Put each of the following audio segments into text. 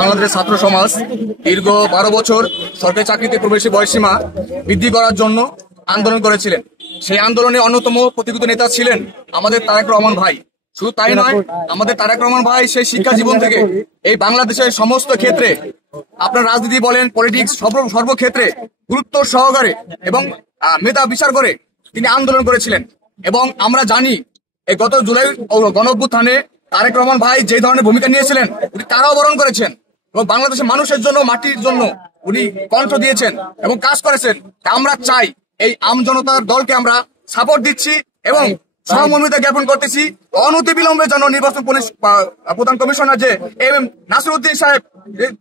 বাংলাদেশের ছাত্র সমাজ দীর্ঘ 12 বছর সরকারি চাকরিতে প্রবেশী বয়সীমা বৃদ্ধি করার জন্য আন্দোলন করেছিলেন। সেই আন্দোলনে অন্যতম প্রতিনিধি নেতা ছিলেন আমাদের তারেক রহমান ভাই। শুধু তাই নয়, আমাদের তারেক রহমান ভাই সেই শিক্ষা জীবন থেকে এই বাংলাদেশের সমস্ত ক্ষেত্রে, আপনার রাজনীতি বলেন, পলিটিক্স, সর্বক্ষেত্রে গুরুত্ব সহকারে এবং মেধা বিচার করে তিনি আন্দোলন করেছিলেন। এবং আমরা জানি এই গত জুলাই গণঅভ্যুত্থানে তারেক রহমান ভাই যে ধরনের ভূমিকা নিয়েছিলেন উনি কারাও বরণ করেছেন এবং বাংলাদেশের মানুষের জন্য, মাটির জন্য উনি কণ্ঠ দিয়েছেন এবং কাজ করেছেন। আমরা চাই এই আমজনতার দলকে আমরা সাপোর্ট দিচ্ছি এবং সহমর্মিতা জ্ঞাপন করতেছি। অনতিবিলম্বে যেন নির্বাচন প্রধান কমিশনার যে এম নাসিরউদ্দিন সাহেব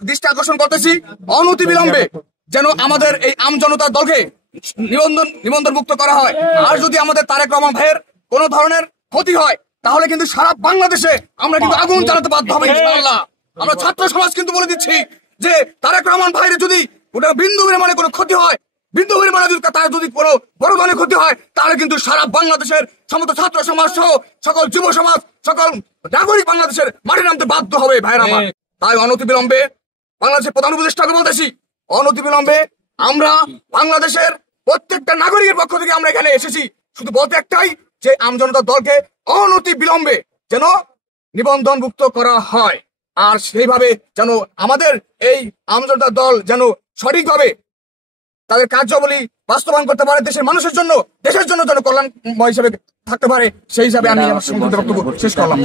দৃষ্টি আকর্ষণ করতেছি, অনতিবিলম্বে যেন আমাদের এই আমজনতার দলকে নিবন্ধন মুক্ত করা হয়। আর যদি আমাদের তারেক রহমান ভাইয়ের কোন ধরনের ক্ষতি হয় তাহলে কিন্তু সারা বাংলাদেশে আমরা কিন্তু আগুন জ্বালাতে বাধ্য হবে ইনশাআল্লাহ। আমরা ছাত্র সমাজ কিন্তু বলে দিচ্ছি যে তারেক রহমান ভাইয়ের যদি ওটা বিন্দু পরিমাণে কোনো ক্ষতি হয়, বিন্দু পরিমাণে তার যদি কোনো বড় ধরনের ক্ষতি হয়, তাহলে কিন্তু সারা বাংলাদেশের সমস্ত ছাত্র সমাজ সহ সকল যুব সমাজ, সকল নাগরিক বাংলাদেশের মাঠে নামতে বাধ্য হবে ভাইয়ের আমার। তাই অনতিবিলম্বে বাংলাদেশের প্রধান উপদেষ্টাকে বলতেছি, অনতিবিলম্বে আমরা বাংলাদেশের প্রত্যেকটা নাগরিকের পক্ষ থেকে আমরা এখানে এসেছি শুধু বলতে একটাই, যে আমজনতার দলকে অনতি বিলম্বে যেন নিবন্ধনভুক্ত করা হয়। আর সেইভাবে যেন আমাদের এই আমজনতার দল যেন সঠিকভাবে তাদের কার্যাবলী বাস্তবায়ন করতে পারে, দেশের মানুষের জন্য, দেশের জন্য যেন কল্যাণময় হিসেবে থাকতে পারে, সেই হিসাবে আমি আমার সংক্ষিপ্ত বক্তব্য শেষ করলাম।